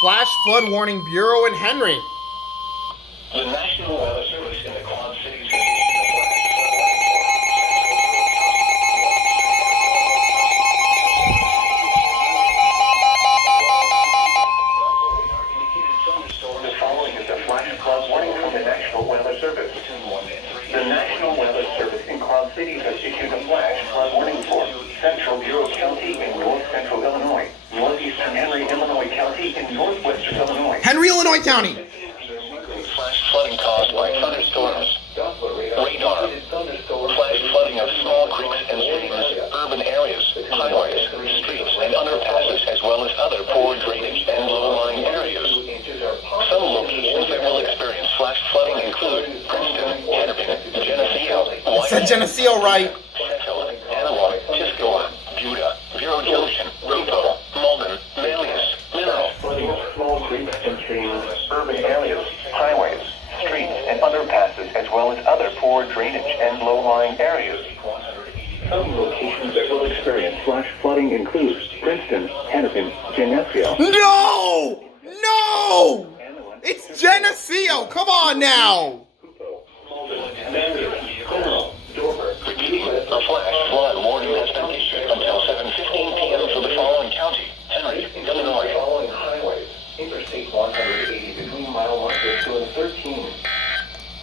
Flash flood warning Bureau in Henry. The National Weather Service in the Quad Cities has issued a thunderstorm. The following is a flash flood warning from the National Weather Service. The National Weather Service in Quad Cities has issued a flash flood warning for Central Bureau County in north central Illinois, northeastern Henry, Illinois County in northwestern Illinois. Henry, Illinois County. Flash flooding caused by thunderstorms. Radar. Flash flooding of small creeks and streams, urban areas, highways, streets, and underpasses, as well as other poor drainage and low-lying areas. Some locations that will experience flash flooding include Princeton, Hennepin, Geneseo, It said Geneseo right. Central, Anawa, Tiscala, Buda, Vero Junction, Repo, Malden, Malleus, Mineral. Flooding of small creeks and streams, urban areas, highways, streets, and underpasses, as well as other poor drainage and low-lying areas. Some locations that will experience flash flooding include Princeton, Hennepin, Geneseo. No! No! It's Geneseo! Come on now! A flash flood warning has been issued until 7:15 p.m. for the following county: Henry, Illinois. Following highways: Interstate 180 between mile markers 2 and 13.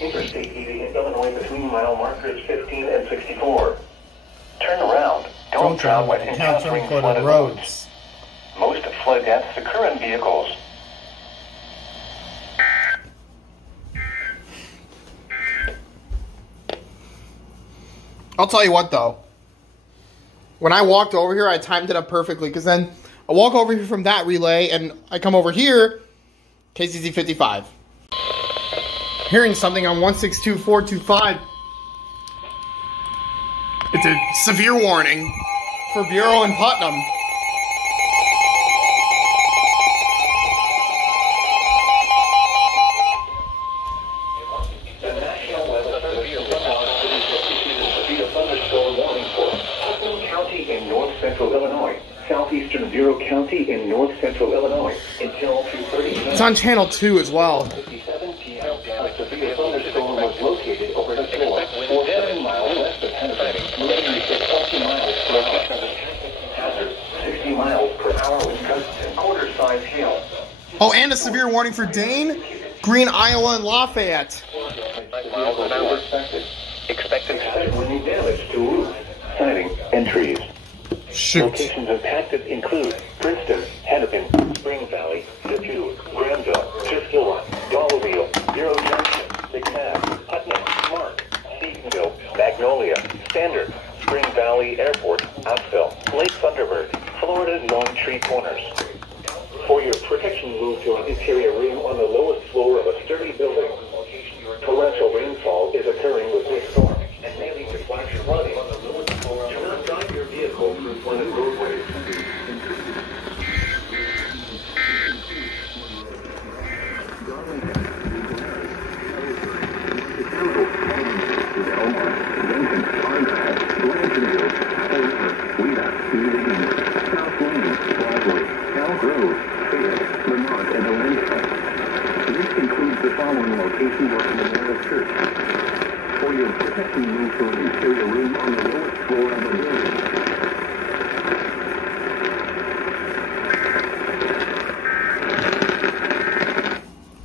Interstate 80 in Illinois between mile markers 15 and 64. Turn around. Don't drown when encountering flooded roads. Most flood deaths occur in vehicles. I'll tell you what, though. When I walked over here, I timed it up perfectly, because then I walk over here from that relay, and I come over here, KCZ 55. Hearing something on 162.425. It's a severe warning for Bureau in Putnam. Southeastern Bureau County in north central Illinois until 2:30. It's on channel 2 as well. 57 p.m. A severe thunderstorm was located over the shore, 47 miles west of Hennepin, moving to 20 miles per hour. Hazard 60 miles per hour with gusts and quarter-size hail. Oh, and a severe warning for Dane, Green, Iowa, and Lafayette. Expected wind damage to roofs, siding, and trees. Shoot. Locations impacted include Princeton, Hennepin, Spring Valley, Depew, Granville, Tiscala, Dollarville, Bureau Junction, McNabb, Putnam, Mark, Stephenville, Magnolia, Standard, Spring Valley Airport, Outsville, Lake Thunderbird, Florida Longtree Corners. For your protection, move to an interior room on the lowest floor of a sturdy building. Torrential rainfall is occurring with this storm, and may lead to flash flooding on the lowest floor. Do not drive your vehicle through flooded roadways. This includes the following locations of the Memorial Church. For your protection, move to an interior room on the lowest floor of the building.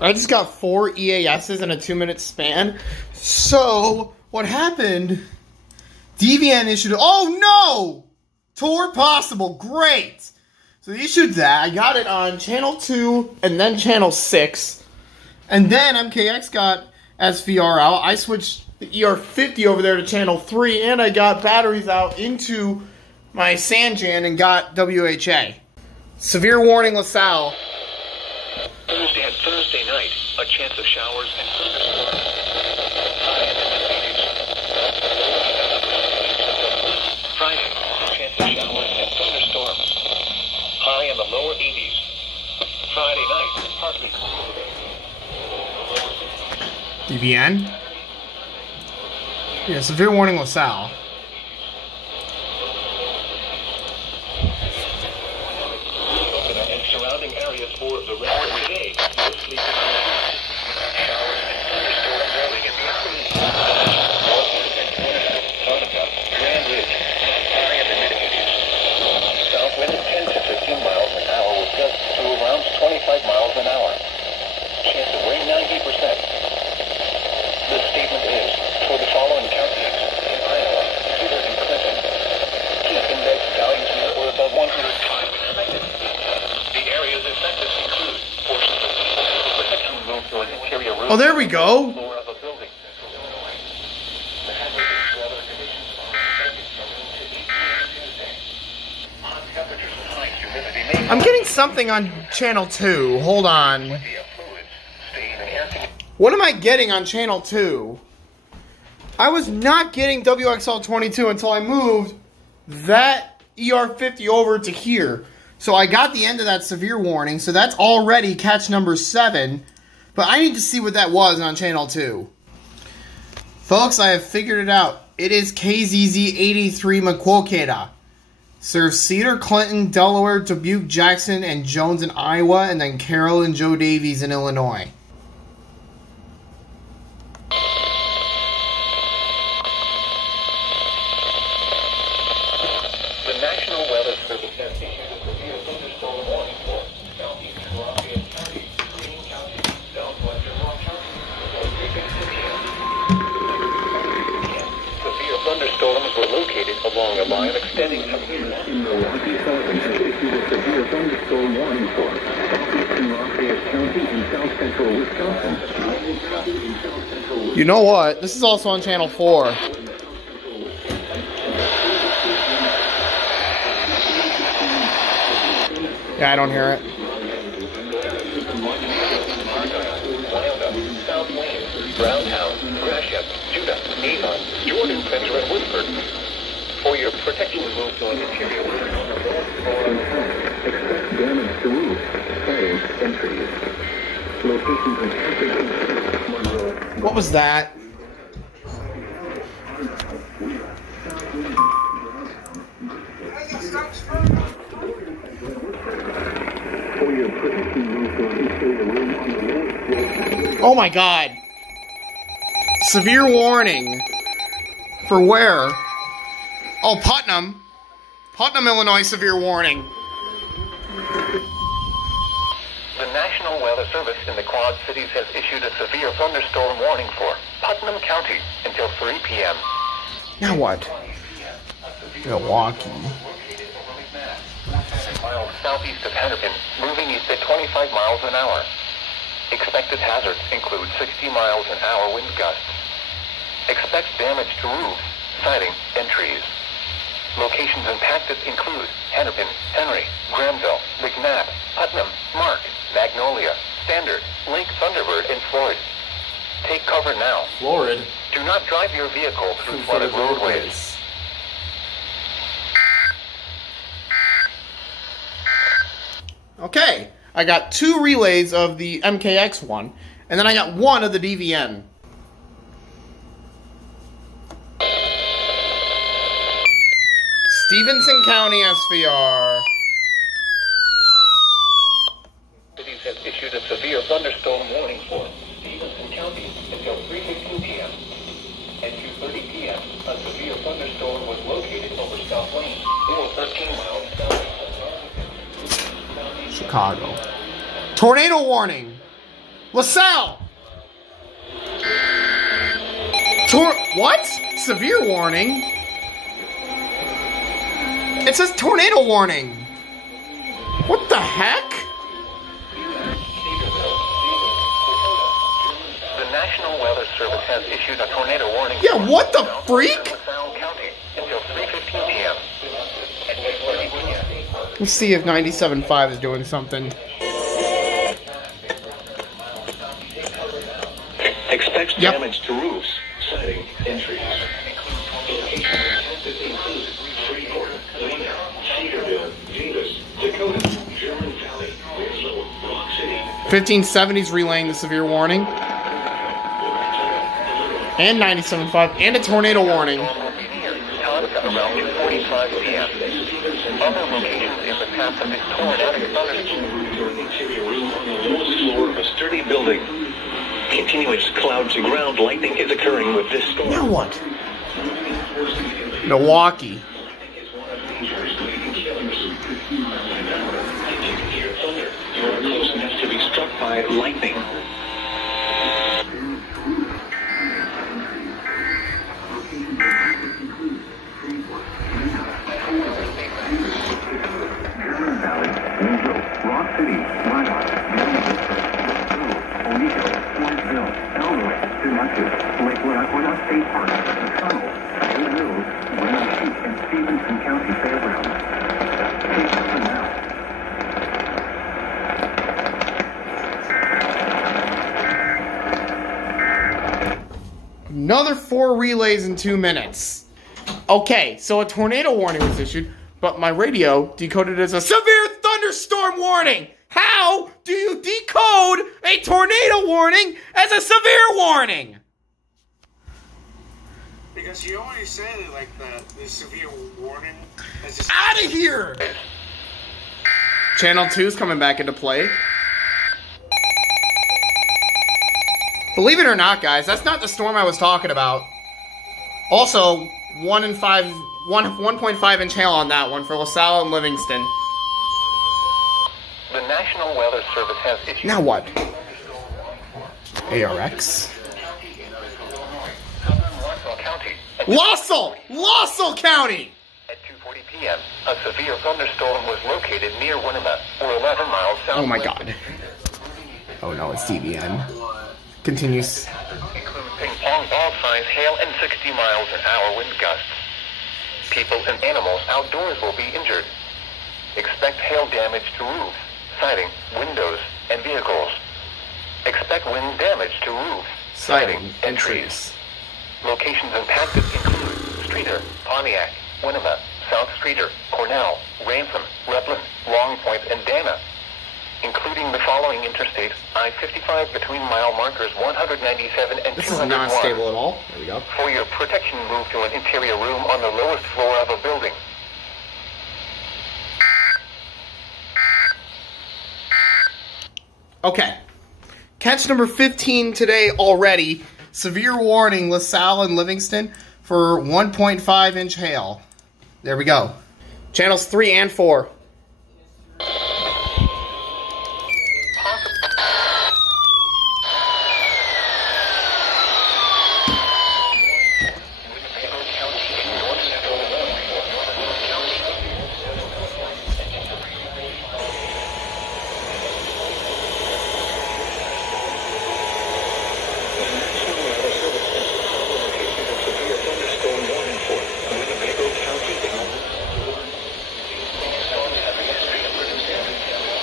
I just got 4 EASs in a 2-minute span. So, what happened? DVN issued... Oh, no! Tour possible. Great! So they issued that. I got it on channel 2 and then channel 6. And then MKX got SVR out. I switched the ER50 over there to channel 3. And I got batteries out into my Sanjan and got WHA. Severe warning, LaSalle. Thursday night, a chance of showers and thunderstorms. Friday, chance of showers and thunderstorms. High in the lower 80s. Friday night, partly. DVN? Yeah, severe warning, LaSalle. And surrounding surrounding areas for the rest of the day. Mostly showers and thunderstorms rolling in the afternoon. Grand Ridge, high in the mid-80s. South wind 10 to 15 miles an hour with gusts to around 25 miles an hour. Chance of rain 90%. The statement is for the following counties in Iowa, Peter and Clinton. Heat index values near or above 105 expected. The areas affected include portions of the protection room to an interior room. Oh, there we go. Floor of a building. The hazardous weather conditions are expected from noon to 8 p.m. Tuesday. Hot temperatures and high humidity may I'm getting something on channel 2. Hold on. plenty of fluids. Stay in an air conditioned. What am I getting on channel 2? I was not getting WXL22 until I moved that ER50 over to here. So I got the end of that severe warning, so that's already catch number 7. But I need to see what that was on channel 2. Folks, I have figured it out. It is KZZ83 Maquoketa. Serves Cedar, Clinton, Delaware, Dubuque, Jackson, and Jones in Iowa, and then Carroll and Joe Davies in Illinois. The National Weather Service has issued a severe thunderstorm warning for southeastern Lafayette County, Greene County, southwestern Rock County, until 3:15 p.m. Severe thunderstorms were located along a line extending from here. In Milwaukee, Sullivan has issued a severe thunderstorm warning for southeastern Lafayette County and south central Wisconsin. You know what? This is also on channel 4. Yeah, I don't hear it. South Wayne, Browntown, Gratiot, Judah, Avon, Jordan, Spencer, and Woodford. For your protection, move to an interior room. Expect damage to roofs, siding, and trees. Locations in Monroe. What was that? For your protection, move to an interior room on the lowest floor. Oh my god. Severe warning. For where? Oh, Putnam. Putnam, Illinois, severe warning. The National Weather Service in the Quad Cities has issued a severe thunderstorm warning for Putnam County until 3 p.m. Now what? Milwaukee. Miles southeast of Hennepin, moving east at 25 miles an hour. Expected hazards include 60 miles an hour wind gusts. Expect damage to roofs, siding, and trees. Locations impacted include Hennepin, Henry, Granville, McNabb, Putnam, Mark, Magnolia, Standard, Lake Thunderbird, and Floyd. Take cover now. Florid. Do not drive your vehicle through flooded roadways. Okay, I got 2 relays of the MKX one, and then I got 1 of the DVN. Stevenson County SVR. Cities has issued a severe thunderstorm warning for Stevenson County until 3:15 p.m. At 2:30 p.m., a severe thunderstorm was located over South Lane, or 13 miles south. Chicago. Tornado warning. LaSalle. What? Severe warning? It says tornado warning. What the heck? The National Weather Service has issued a tornado warning. Yeah, what the freak? LaSalle County until 3:15 p.m. At 8:30 p.m. Let's see if 97.5 is doing something. Expects Yep. damage to roofs, siding, and trees. 1570's relaying the severe warning. And 97.5. And a tornado warning. Around 2:45 p.m. Other locations in the path of this tornadic thunderstorm. Interior room on the lowest floor of a sturdy building. Continuous cloud to ground lightning is occurring with this storm. Now what? Milwaukee. You are close enough to be struck by lightning. Rock City, Minot, Onico, Floresville, Elroy, Tumacu, Lakewood, Aqueduct State Park, The Tunnel, Bay Mills, Wenatchee, and Stevenson County Fairgrounds. Take it for now. Another 4 relays in 2 minutes. Okay, so a tornado warning was issued, but my radio decoded it as a severe thunderstorm warning. How do you decode a tornado warning as a severe warning? Because you always say that, like, the severe warning is just... Out of here! Channel 2's coming back into play. Believe it or not, guys, that's not the storm I was talking about. Also, 1.5 inch hail on that one for LaSalle and Livingston. The National Weather Service has issued... Now what? ARX. Lassell County! At 2:40 p.m., a severe thunderstorm was located near Winneba, or 11 miles south. Oh my god. Oh no, it's DVN. Continues. Include ping-pong ball-size hail and 60 miles an hour wind gusts. People and animals outdoors will be injured. Expect hail damage to roofs, siding, windows, and vehicles. Expect wind damage to roofs, Siding and trees. Locations impacted include Streeter, Pontiac, Winneba, South Streeter, Cornell, Ransom, Rutland, Long Point, and Dana. Including the following interstate, I-55 between mile markers 197 and 201. This is not stable at all. There we go. For your protection, move to an interior room on the lowest floor of a building. Okay. Catch number 15 today already. Severe warning, LaSalle and Livingston for 1.5 inch hail. There we go. Channels 3 and 4.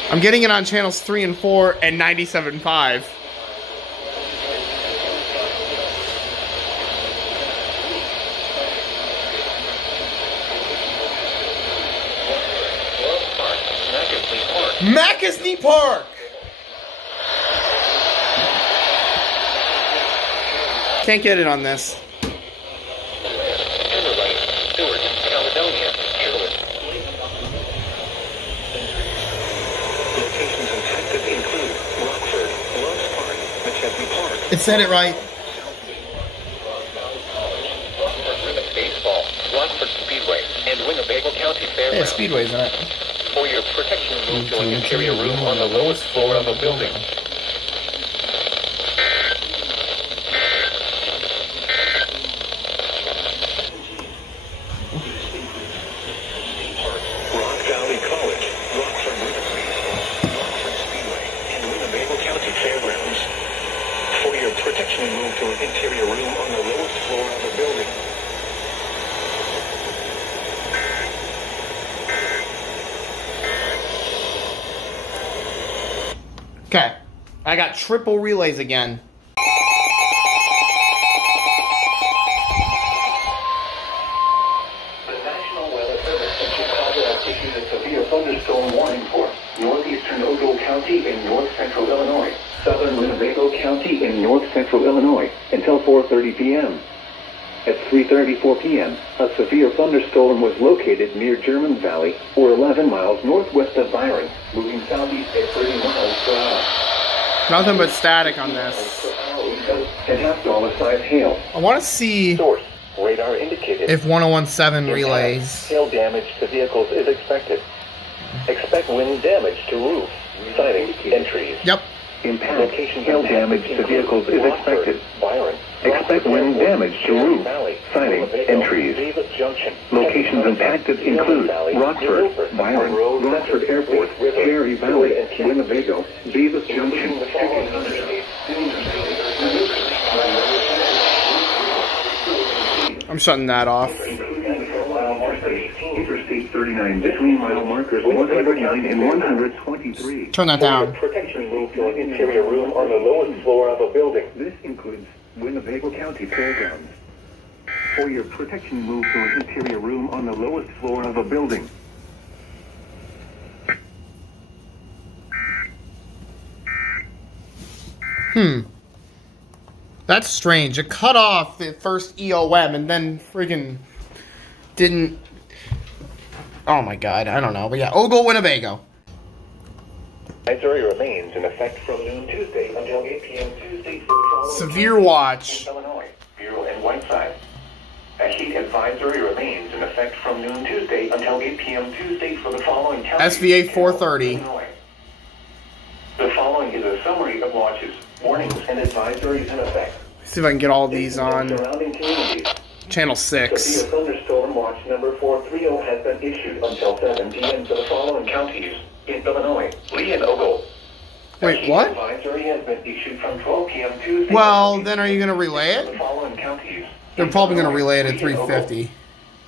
I'm getting it on channels 3 and 4 and 97.5. Macasney Park! Can't get it on this. It said it right. Baseball, Rockford Speedway, and Winnebago County Fairgrounds. Yeah, Speedway's in it. For your protection, move to an interior room on the lowest floor of a building. Rock Valley College, Rockford Speedway, and Winnebago County Fairgrounds. For your protection, move to an interior room on the lowest floor of a building. Okay. I got triple relays again. The National Weather Service in Chicago has issued a severe thunderstorm warning for northeastern Ogle County in north central Illinois, southern Winnebago County in north central Illinois until 4:30 p.m. At 3:34 p.m., a severe thunderstorm was located near German Valley, or 11 miles northwest of Byron, moving southeast at 30 miles per hour. Nothing but static on this. And half dollar-sized hail. I want to see Source: radar indicated. if 1017 relays. Hail damage to vehicles is expected. Expect wind damage to roof, siding, and trees. Yep. Impact. Hail damage to vehicles is expected. Expect wind damage to roof, siding, and trees. Locations impacted include Rockford, Byron, Rockford Airport, Cherry Valley, Winnebago, Beavis Junction. I'm shutting that off. Interstate 39 between mile markers 109 and 123. Turn that down. Protection move to an interior room on the lowest floor of a building. This includes Winnebago County Fairgrounds. For your protection, move to an interior room on the lowest floor of a building. That's strange. It cut off the first EOM and then friggin' didn't... Oh my god, I don't know. But yeah, Ogle, Winnebago. Advisory remains in effect from noon Tuesday until 8 p.m. Tuesday for the following Severe watch. Illinois, Bureau and Whiteside. A heat advisory remains in effect from noon Tuesday until 8 p.m. Tuesday for the following counties. SVA 430. Illinois. The following is a summary of watches, warnings, and advisories in effect. See if I can get all these on Surrounding communities. channel 6. Severe thunderstorm watch number 430 has been issued until 7 p.m. for the following counties in Illinois, Lee and Ogle. Wait, what? Advisory has been issued from 12 p.m. Tuesday. Well, then are you going to relay The it? following counties. They're probably going to relay it at 350.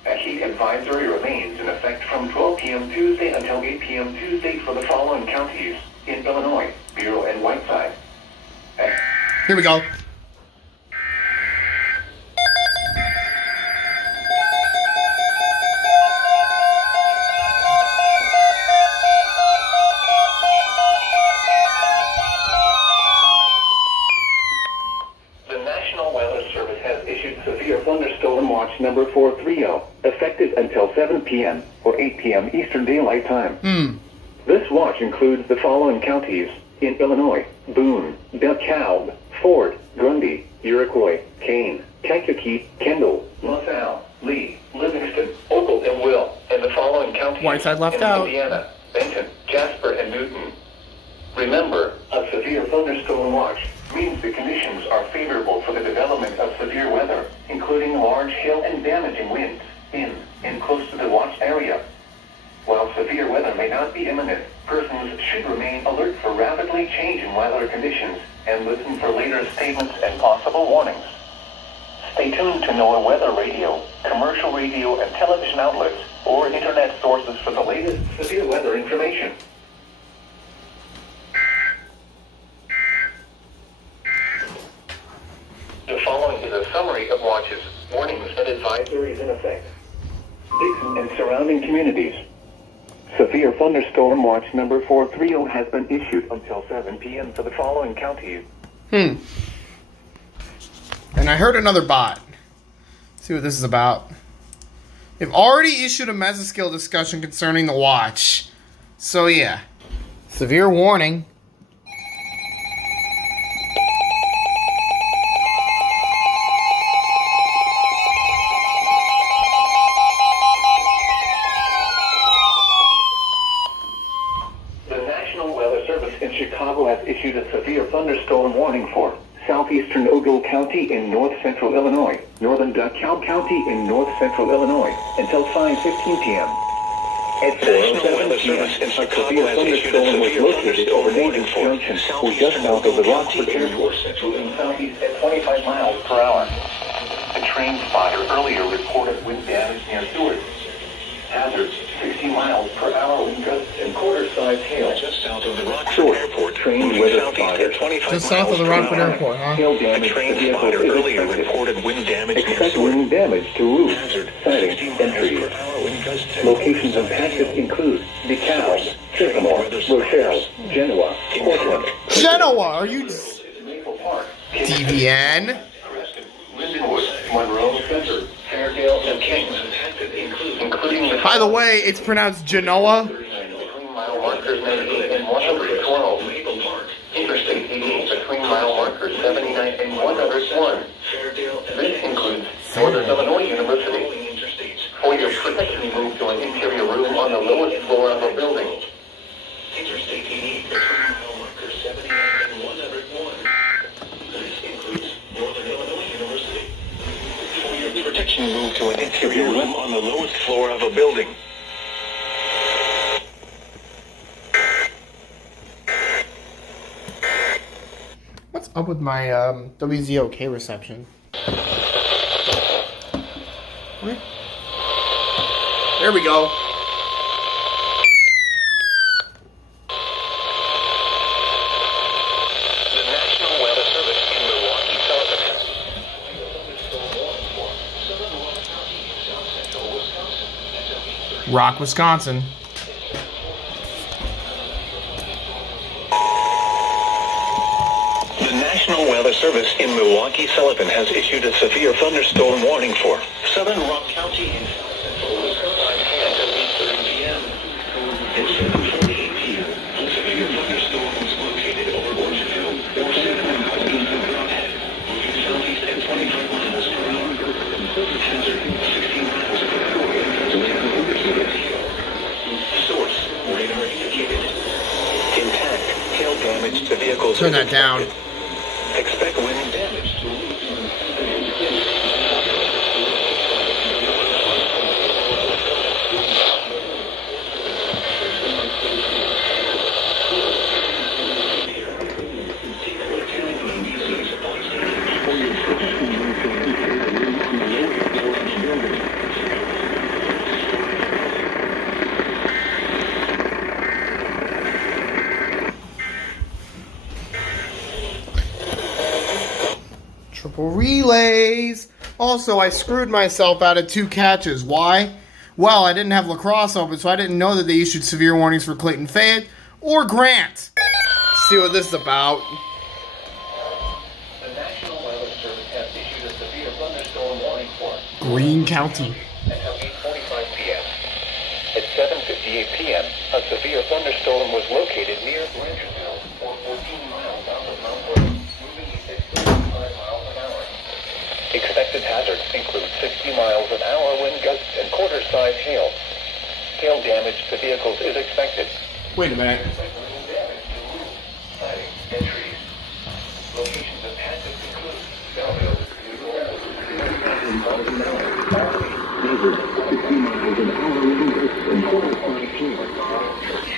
A heat advisory remains in effect from 12 p.m. Tuesday until 8 p.m. Tuesday for the following counties in Illinois, Bureau and Whiteside. Here we go. Thunderstorm watch number 430, effective until 7 p.m. or 8 p.m. Eastern Daylight Time. This watch includes the following counties in Illinois: Boone, DeKalb, Ford, Grundy, Iroquois, Kane, Kankakee, Kendall, LaSalle, Lee, Livingston, Ogle, and Will, and the following counties Whiteside left in out. Indiana, Benton, Jasper, and Newton. Remember, a severe thunderstorm watch means the conditions are favorable for the development of severe weather, including large hail and damaging winds in and close to the watch area. While severe weather may not be imminent, persons should remain alert for rapidly changing weather conditions and listen for later statements and possible warnings. Stay tuned to NOAA weather radio, commercial radio and television outlets, or internet sources for the latest severe weather information. The following is a summary of watches, warnings, and advisories in effect. Dixon and surrounding communities. Severe thunderstorm watch number 430 has been issued until 7 p.m. for the following counties. And I heard another bot. Let's see what this is about. They've already issued a mesoscale discussion concerning the watch. So yeah. Severe warning. Chicago has issued a severe thunderstorm warning for southeastern Ogle County in north central Illinois, northern DeKalb County in north central Illinois, until 5:15 p.m. At 4:07 p.m., a severe thunderstorm was located over Davis Junction, or just south of the Rockford Airport, moving southeast at 25 miles per hour. A train spotter earlier reported wind damage near Seward. Hazards, 60 miles per hour wind gusts and quarter-sized hail. Just south of the Rockford Airport. Train weather spotter. Just south of the Rockford Airport, huh? Hail damage. A train spotter earlier reported wind damage. Expect wind damage to roof, siding, and trees. Locations impacted include DeKalb, Sycamore, Rochelle, Genoa, Portland. Genoa, are you... Maple Park, DVN? Lindenwood, Monroe Center, Fairdale, and Kings, including the... By the way, it's pronounced Genoa. Between mile markers 98 and 112. Interstate 88 between mile markers 79 and 101. This includes Northern Illinois University. For your protection, move to an interior room on the lowest floor of a building. Interstate 88 between mile markers 79 and 101. This includes Northern Illinois University. For your protection, move to an interior room on the lowest floor of a building. What's up with my WZOK reception? What? There we go. The National Weather Service in Milwaukee, Sullivan. Rock, Wisconsin. The National Weather Service in Milwaukee, Sullivan has issued a severe thunderstorm warning for southern Rock County in south central Wisconsin until 8:30 p.m. At 7:48 p.m., a severe thunderstorm was located over Orchardville, or 7 miles east of Broadhead, moving southeast at 25 miles per hour. Hazard, 16 miles per hour, source, radar indicated. Intact, hail damage to vehicles. Turn that down. Expect wind damage to roofs. Triple relays. Also, I screwed myself out of 2 catches. Why? Well, I didn't have lacrosse open, so I didn't know that they issued severe warnings for Clayton Fayette or Grant. Let's see what this is about. The National Weather Service has issued a severe thunderstorm warning for Greene County. until 8:45 p.m. At 7:58 p.m., a severe thunderstorm was located near Blanchardville, or 14 miles south of Mount Hood, moving east at 65 miles an hour. Expected hazards include 60 miles an hour wind gusts and quarter-size hail. Hail damage to vehicles is expected. Wait a minute. Locations of hazards include Belleville,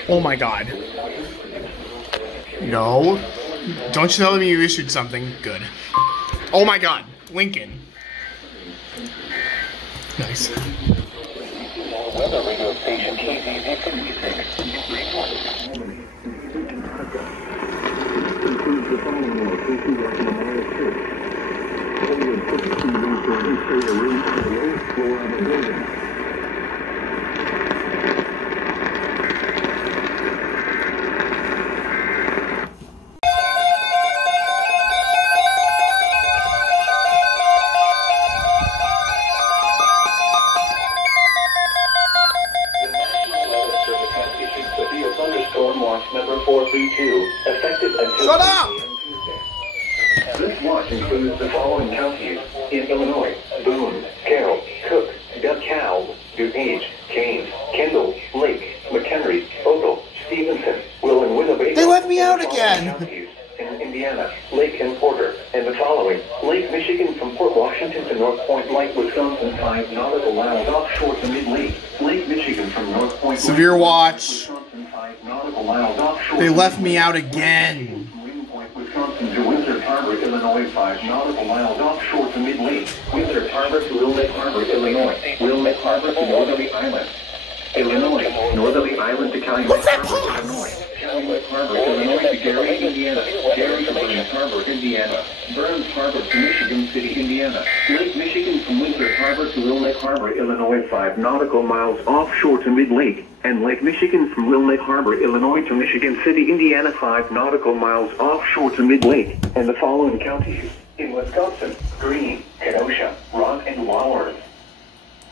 Oh my god. No. Don't you tell me you issued something good. Oh my god. Lincoln. Nice. Weather radio station KZZ 56. Includes the following locations on Memorial Church. Forward 15 room for an interior room on the lowest floor of a building. Number 432, effective until Shut up! Tuesday. This watch includes the following counties in Illinois: Boone, Carroll, Cook, DeKalb, DuPage, James, Kendall, Lake, McHenry, Ogle, Stevenson, Will and Winnebago. They left me out again. Counties in Indiana, Lake and Porter, and the following: Lake Michigan from Port Washington to North Point Lake, Wisconsin, 5 nautical miles offshore to mid-lake. Lake Michigan from North Point Severe watch. Wisconsin, 5 nautical miles offshore. They left me out again. Point, Wisconsin to Wizard Harbor, Illinois, 5 nautical miles offshore to mid-lake. Wizard Harbor to Wilmette Harbor, Illinois. Wilmette Harbor to Northerly Island, Illinois. Northerly Island to Calumet Harbor, Illinois. Calumet Harbor, Illinois to Gary, Indiana. Gary to Burns Harbor, Indiana. Burns Harbor to Michigan City, Indiana. Lake Michigan from Wizard Harbor to Wilmette Harbor, Illinois, 5 nautical miles offshore to mid-lake. And Lake Michigan from Wilmette Harbor, Illinois to Michigan City, Indiana, 5 nautical miles offshore to mid-lake. And the following counties In Wisconsin, green, Kenosha, rock, and wowers.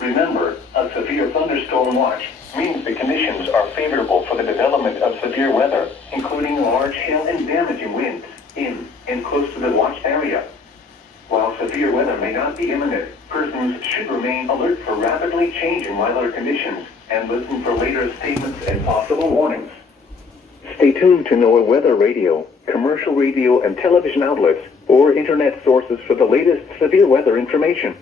Remember, a severe thunderstorm watch means the conditions are favorable for the development of severe weather, including large hail and damaging winds in and close to the watch area. While severe weather may not be imminent, persons should remain alert for rapidly changing weather conditions and listen for later statements and possible warnings. Stay tuned to NOAA Weather Radio, commercial radio and television outlets, or internet sources for the latest severe weather information.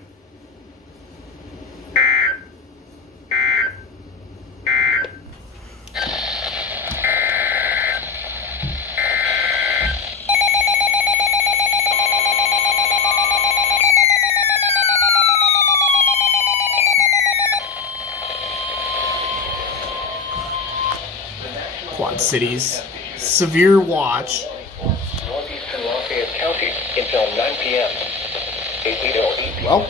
Quad Cities severe watch. Northeastern Lafayette County until 9 p.m. 880. Well,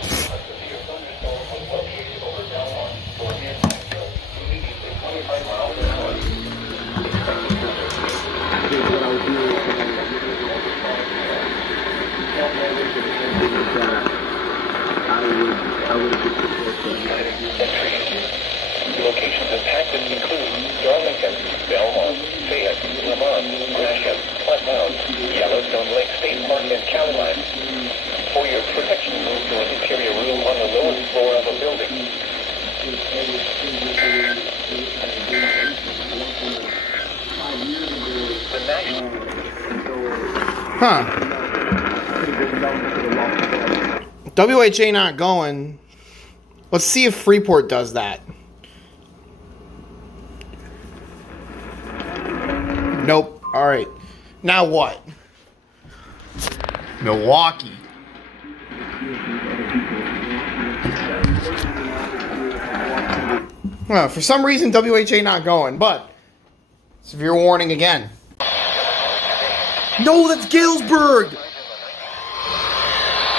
Locations impacted include Darlington, Belmont, Fayette, Lamont, Gresham, Flat Mound, Yellowstone Lake State Park, and Caroline. For your protection, move to an interior room on the lowest floor of a building. The national... huh. WHA not going. Let's see if Freeport does that. Nope. All right. Now what? Milwaukee. Well, for some reason, WHA not going, but severe warning again. No, that's Galesburg.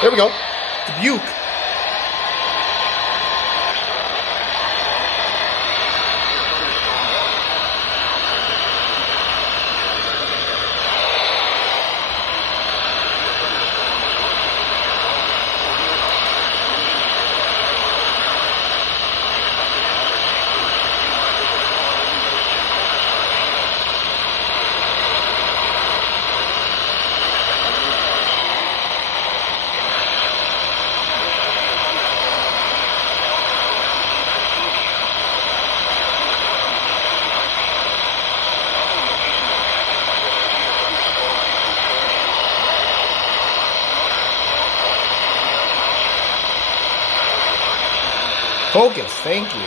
There we go. Dubuque. Focus, thank you.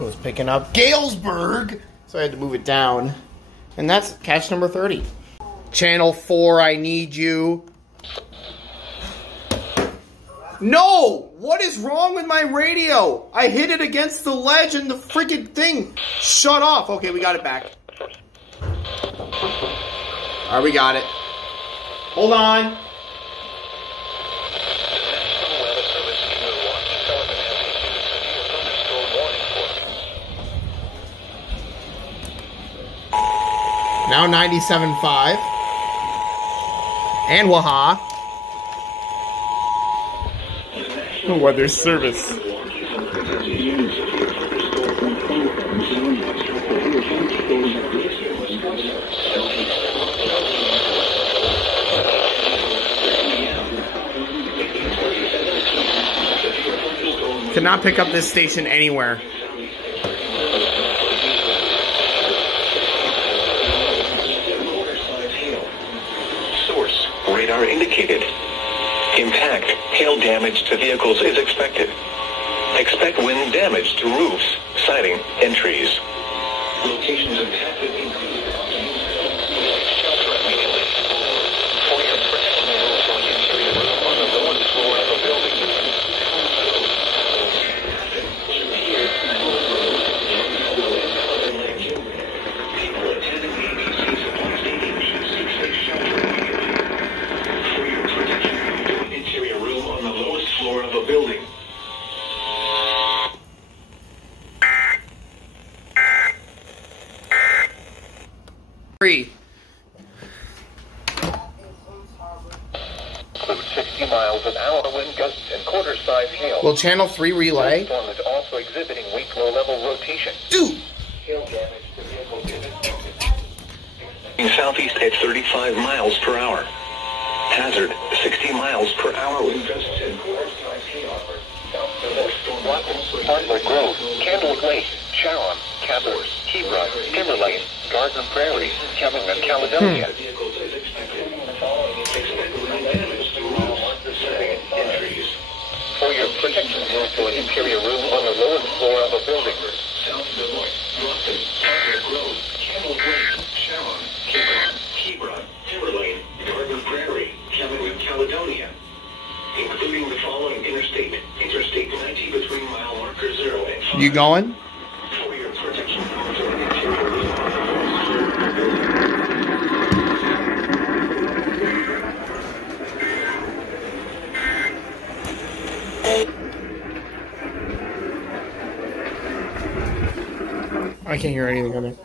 It was picking up Galesburg, so I had to move it down. And that's catch number 30. Channel 4, I need you. No! What is wrong with my radio? I hit it against the ledge and the freaking thing shut off. Okay, we got it back. Alright, we got it. Hold on. Now 97.5. And Waha. Weather Service. Cannot pick up this station anywhere. Source, radar indicated. Impact, hail damage to vehicles is expected. Expect wind damage to roofs, siding, and trees. Locations impacted include shelter immediately. For your protection, move to an interior room on the lowest floor of a building. People attending the ABC Supply Stadium should seek safe shelter immediately. For your protection, move to an interior room on the lowest floor of a building. Will Channel 3 relay? Storm is also exhibiting weak low-level rotation. Dude! Hail damage to vehicles is expected. Southeast at 35 miles per hour. Hazard 60 miles per hour with gust 10 Hardwood Grove, Candlewood Lake, Sharon, Cabot, Hebron, Timberlane, Garden Prairie, Kevin, and Caledonia. For your protection, move to an interior room on the lowest floor of a building. South Deloitte, Boston, Hardwood Grove, Candlewood Lake, Sharon, Hebron, Timberlane, Garden Prairie, Kevin, and Caledonia. Including the following Interstate 90 between mile marker 0 and 5. You going? For your protection, move to an interior room on the lowest floor of a building. I can't hear anything on it.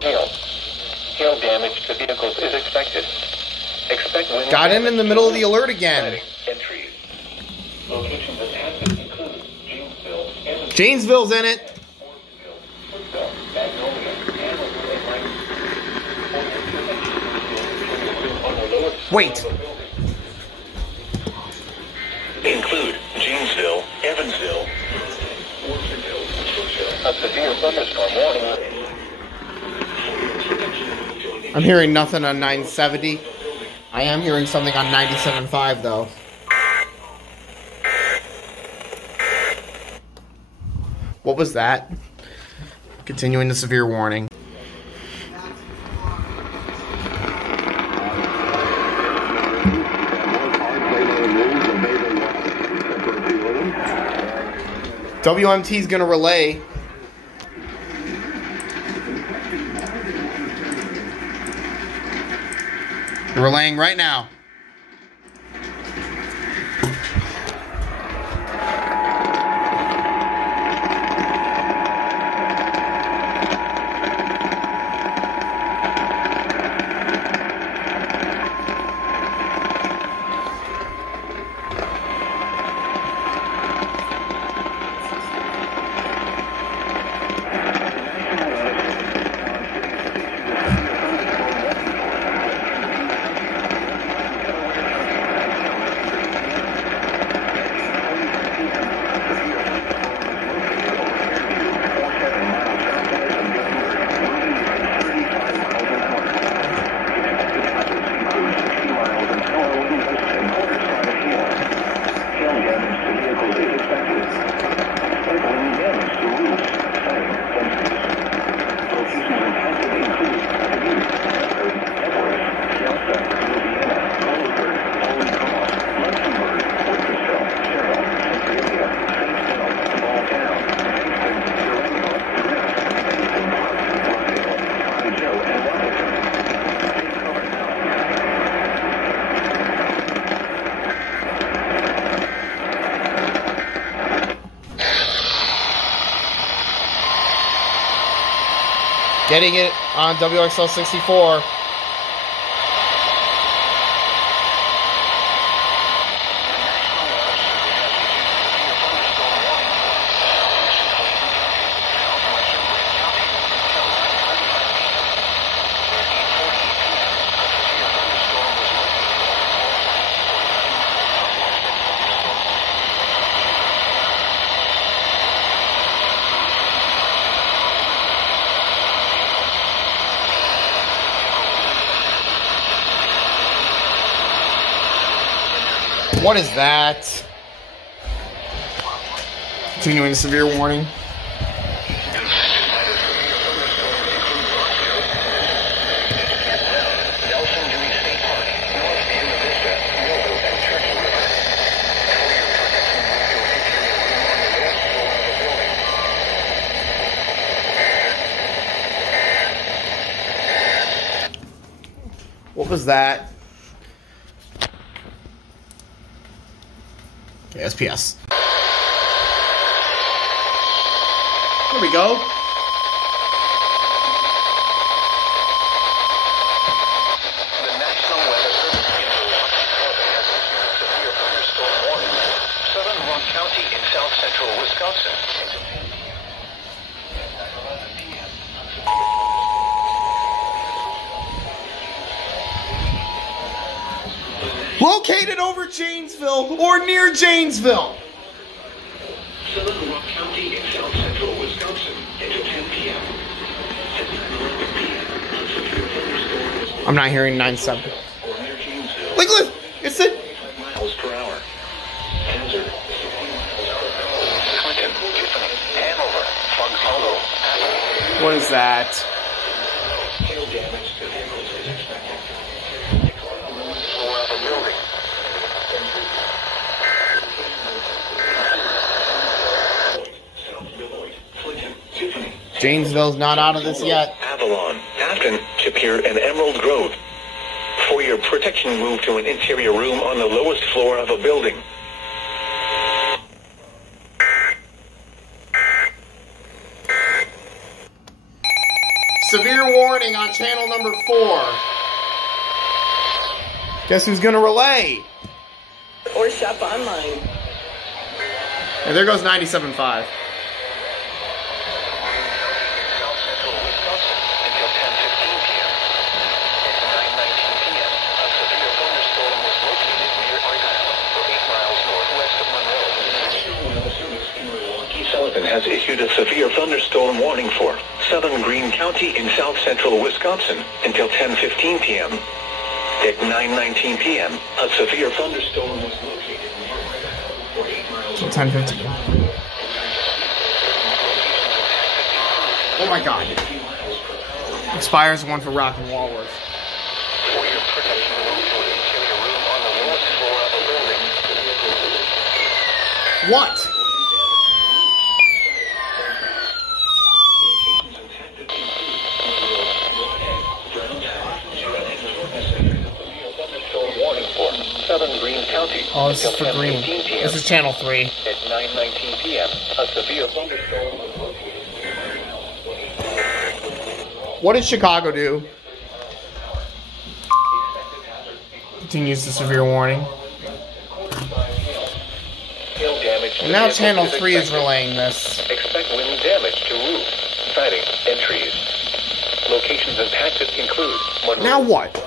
Hail damage to vehicles is expected. Expect wind Got him in the middle of the alert again. Entries. Locations of hazards include Janesville, Janesville's in it. Wait. Include Janesville, Evansville, a severe thunderstorm warning. I'm hearing nothing on 970. I am hearing something on 97.5 though. What was that? Continuing the severe warning. WMT's gonna relay. Relaying right now. Getting it on WXL 64. What is that? Continuing the severe warning. What was that? Okay, SPS. There we go. Wisconsin. Located over Janesville or near Janesville. Southern Rock County in south central Wisconsin until 10 p.m. At 9:11 p.m. severe thunderstorm I'm not hearing 9-7. or near Janesville. Look, it's a... Miles per hour. Hazard. Clinton, Tiffany, Hanover, Bugs Hollow. What is that? Hail damage to vehicles is expected. Floor of a building. South Beloit, Clinton, Tiffany. Janesville's not out of this yet. Avalon, Afton, Chippewa, and Emerald Grove. For your protection, move to an interior room on the lowest floor of a building. Severe warning on channel number 4. Guess who's gonna relay? Or shop online. And there goes 97.5. South central Wisconsin until 10:15 p.m. At 9:19 p.m., a severe thunderstorm was located near Argyle, 8 miles northwest of Monroe. National Weather Service in Milwaukee Sullivan has issued a severe thunderstorm warning for southern Greene County in south central Wisconsin until 10:15 p.m. At 9:19 p.m., a severe thunderstorm was located near Argyle, 8 miles So 10:50. Oh my god. Expires one for Rock and Walworth. For your protection, move to an interior room on the lowest floor of a building. What? Warning for southern Greene County. Oh, this is for until Green. 10:15 p.m. This is channel 3. At 9:19 p.m., a severe thunderstorm was located. What did Chicago do? Continues the severe warning. Hail damage to And now vehicles channel 3 is expected. relaying this. Expect wind damage to roofs, siding, and trees. Locations impacted include Monroe. Now what?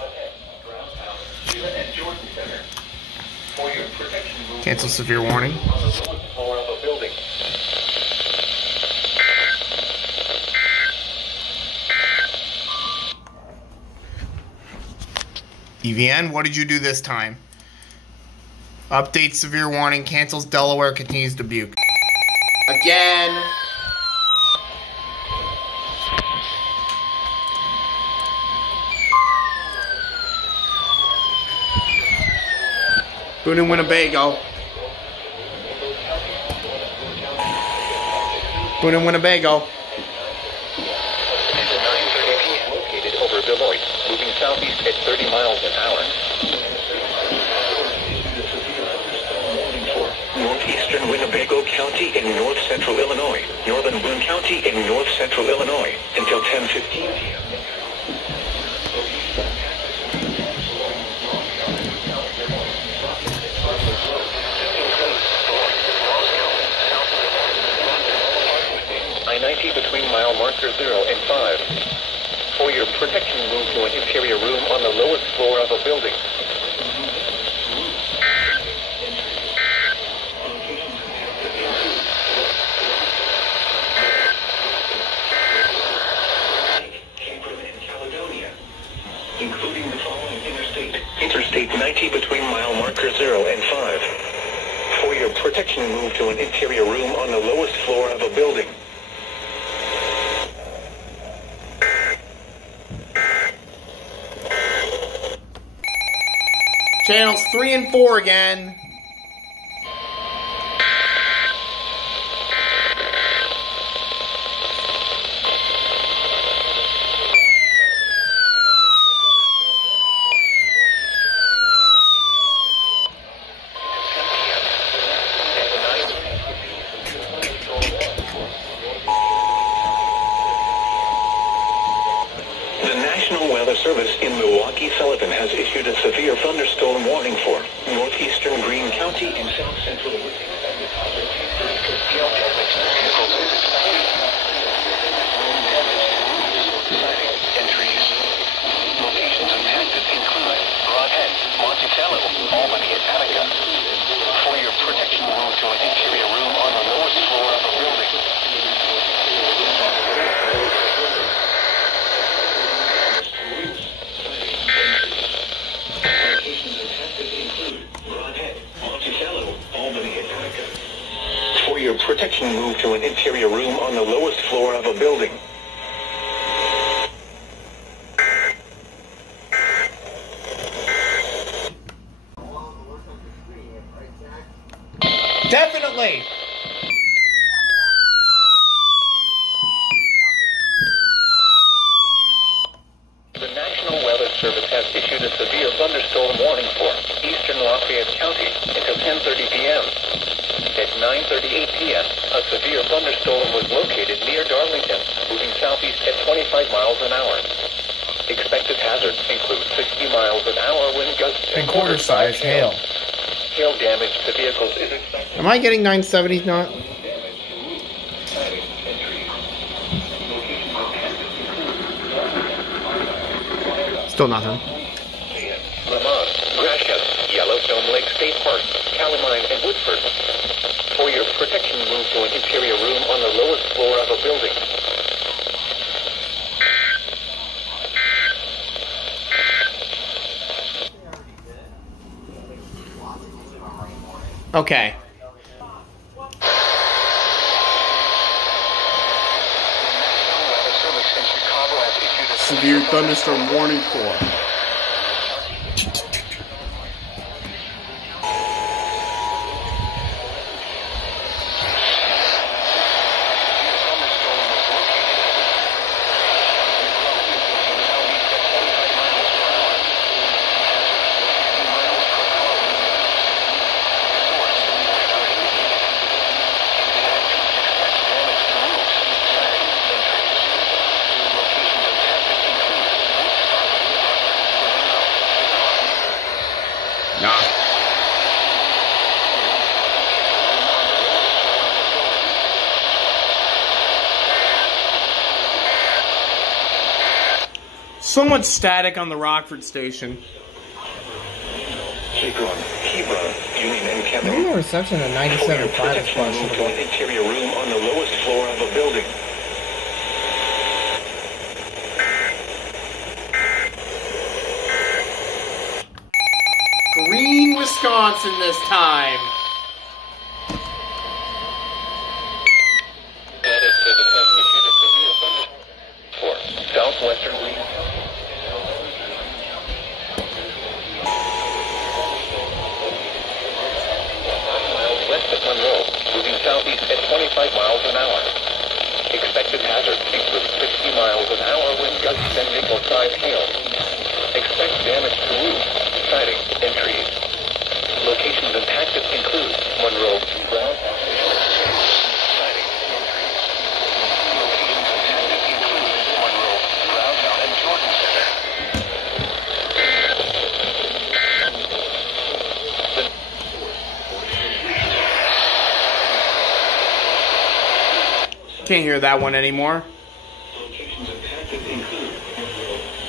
For your protection, move Cancel severe warning. on the lowest floor of a building. EVN, what did you do this time? Update severe warning, cancels Delaware, continues Dubuque. Again. Boone and Winnebago. Boone and Winnebago. At 9:30 p.m. located over Beloit, moving southeast at 30 miles an hour. Northeastern Winnebago County in north central Illinois, northern Boone County in north central Illinois, until 10:15 p.m. I-90 between mile marker 0 and 5. For your protection, move to an interior room on the lowest floor of a building. Including the following Interstate 90 between mile marker 0 and 5. For your protection, move to an interior room on the lowest floor of a building. Channels 3 and 4 again. The National Weather Service in Milwaukee Sullivan has issued a severe thunderstorm warning for northeastern Greene County and south central Wisconsin. Hail damage Monticello, Albany, and Attica. For your protection, move to an interior room on the lowest floor of a building. Locations impacted include Broadhead, Monticello, Albany, and Attica. For your protection, move to an interior room on the lowest floor of a building. Definitely. The National Weather Service has issued a severe thunderstorm warning for eastern Lafayette County until 10:30 p.m. At 9:38 p.m., a severe thunderstorm was located near Darlington, moving southeast at 25 miles an hour. Expected hazards include 60 miles an hour wind gusts And quarter-size hail. Hail damage to vehicles is expected. Am I getting 970 not? Still nothing. Lamont, Gratiot, Yellowstone Lake State Park, Calamine, and Woodford. For your protection, move to an interior room on the lowest floor of a building. Okay. Weather Service in Chicago has issued a Severe thunderstorm warning for. Nah. So much static on the Rockford station. Hebron, Union, and I Kettler. think the reception at 97.5 is Protection, move to an questionable. interior room on the lowest floor of a building. Green, Wisconsin this time. Added to the fence issued a severe thunderstorm for southwestern wind. West of Monroe, moving southeast at 25 miles an hour. Expected hazards include 60 miles an hour wind gusts and nickel-sized hail. Expect damage to roofs, siding, and trees. Locations impacted include Monroe, Brown, siding, and trees. Locations impacted include Monroe, Browntown, and Jordan Center. Can't hear that one anymore. Locations impacted include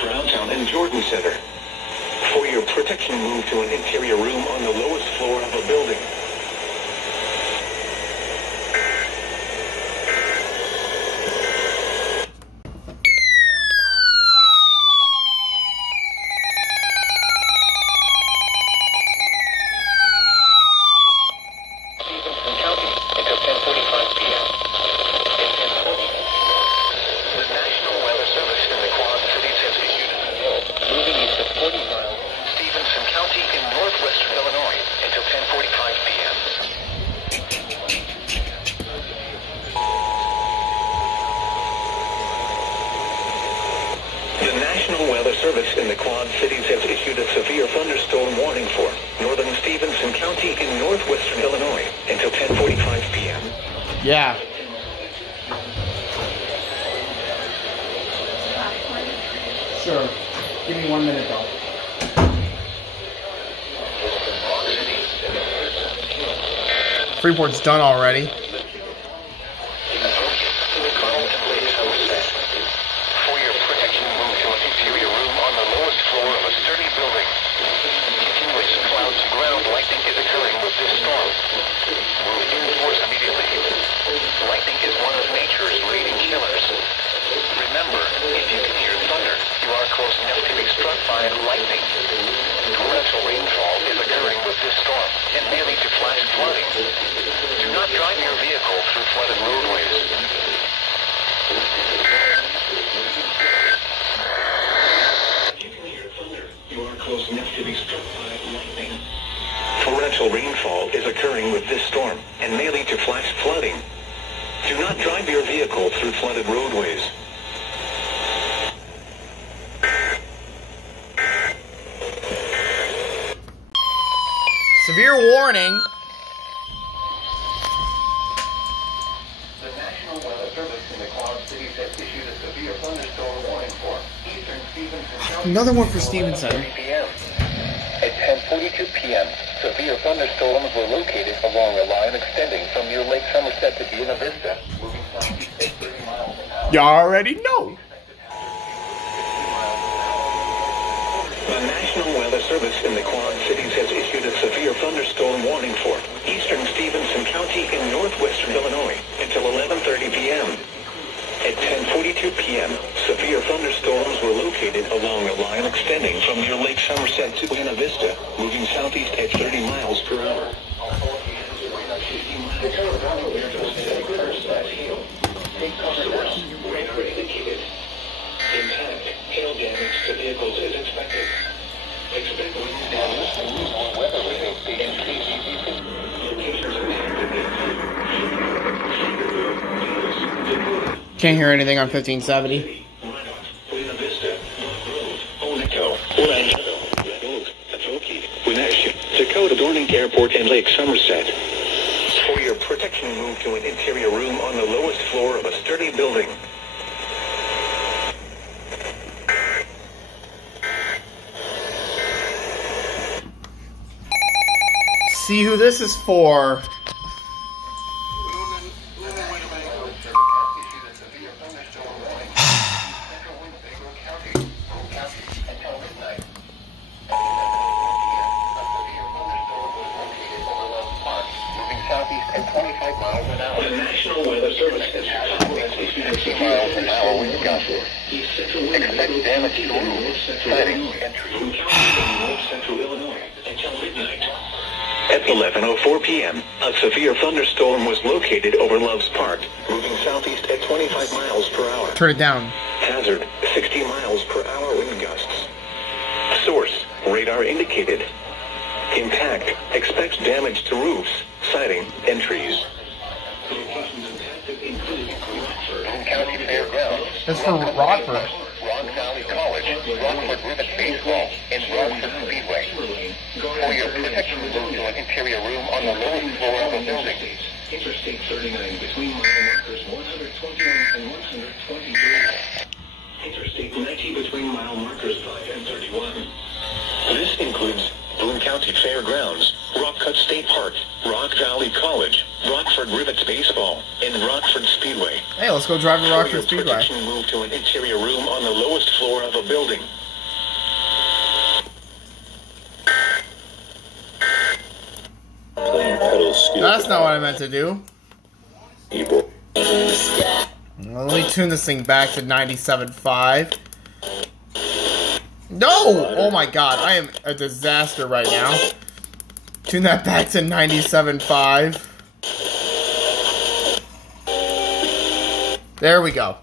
Browntown and Jordan Center. For your protection, move to an interior room on the lowest floor of a building. Stevenson County until 10:45 p.m. The National Weather Service in the Quad Cities has issued an alert moving east of 40 miles, Stevenson County in northwestern Illinois until 10:45 p.m. The National Weather Service in the Quad Cities has issued a severe thunderstorm warning for northern Stevenson County in northwestern Illinois until 10:45 p.m. Yeah. Sure. Give me 1 minute though. Freeport's done already. For your protection, move to an interior room on the lowest floor of a sturdy building. Continuous Lightning is occurring with this storm. Move in force immediately. Lightning is one of nature's leading killers. Remember, if you can hear thunder, you are close enough to be struck by lightning. Torrential rainfall is occurring with this storm and may lead to flash flooding. Do not drive your vehicle through flooded roadways. If you can hear thunder, you are close enough to be struck by lightning. Torrential rainfall is occurring with this storm and may lead to flash flooding. Do not drive your vehicle through flooded roadways. Severe warning. The National Weather Service in the Quad Cities has issued a severe thunderstorm warning for eastern Stevenson County. Another one for Stevenson. 11:30 p.m. At 10:42 p.m., severe thunderstorms were located along a line extending from near Lake Somerset to Buena Vista, moving southeast at 30 miles an hour. You already know. The National Weather Service in the Quad Cities has issued a severe thunderstorm warning for eastern Stevenson County in northwestern Illinois until 11:30 p.m. At 10:42 p.m., severe thunderstorms were located along a line extending from near Lake Somerset to Buena Vista, moving southeast at 30 miles per hour. Source, radar indicated. Impact, hail damage to vehicles is expected. Expect wind damage on weather radar station KCVC. Can't hear anything on 1570. Buena Vista, Road, Oneco, Orlando, Red Oak, Atoki, Wenatchee, Dakota Dornick Airport, and Lake Somerset. For your protection, move to an interior room on the lowest floor of a sturdy building. See who this is for. The National Weather Service has issued 60 miles an hour wind gusts. Expect damage to roofs, siding, and trees. North Central Illinois until midnight. At 11:04 p.m., a severe thunderstorm was located over Loves Park, moving southeast at 25 miles per hour. Turn it down. Hazard, 60 miles per hour wind gusts. Source, radar indicated. Impact, expects damage to roofs, siding, and trees. County Fairgrounds. That's for Rockford. Rock Valley College, Rockford Rivet Baseball, and Rockford Speedway. For your protection, move to an interior room on the lowest floor of the building. Interstate 39 between mile markers 121 and 123. Interstate 90 between mile markers 5 and 31. This includes Boone County Fairgrounds, Rock Cut State Park, Rock Valley College, Rockford Rivets Baseball, and Rockford Speedway. Hey, let's go drive to Rockford For your Speedway. protection, move to an interior room on the lowest floor of a building. That's not what I meant to do. Let me tune this thing back to 97.5. No! Oh my god, I am a disaster right now. Tune that back to 97.5. There we go.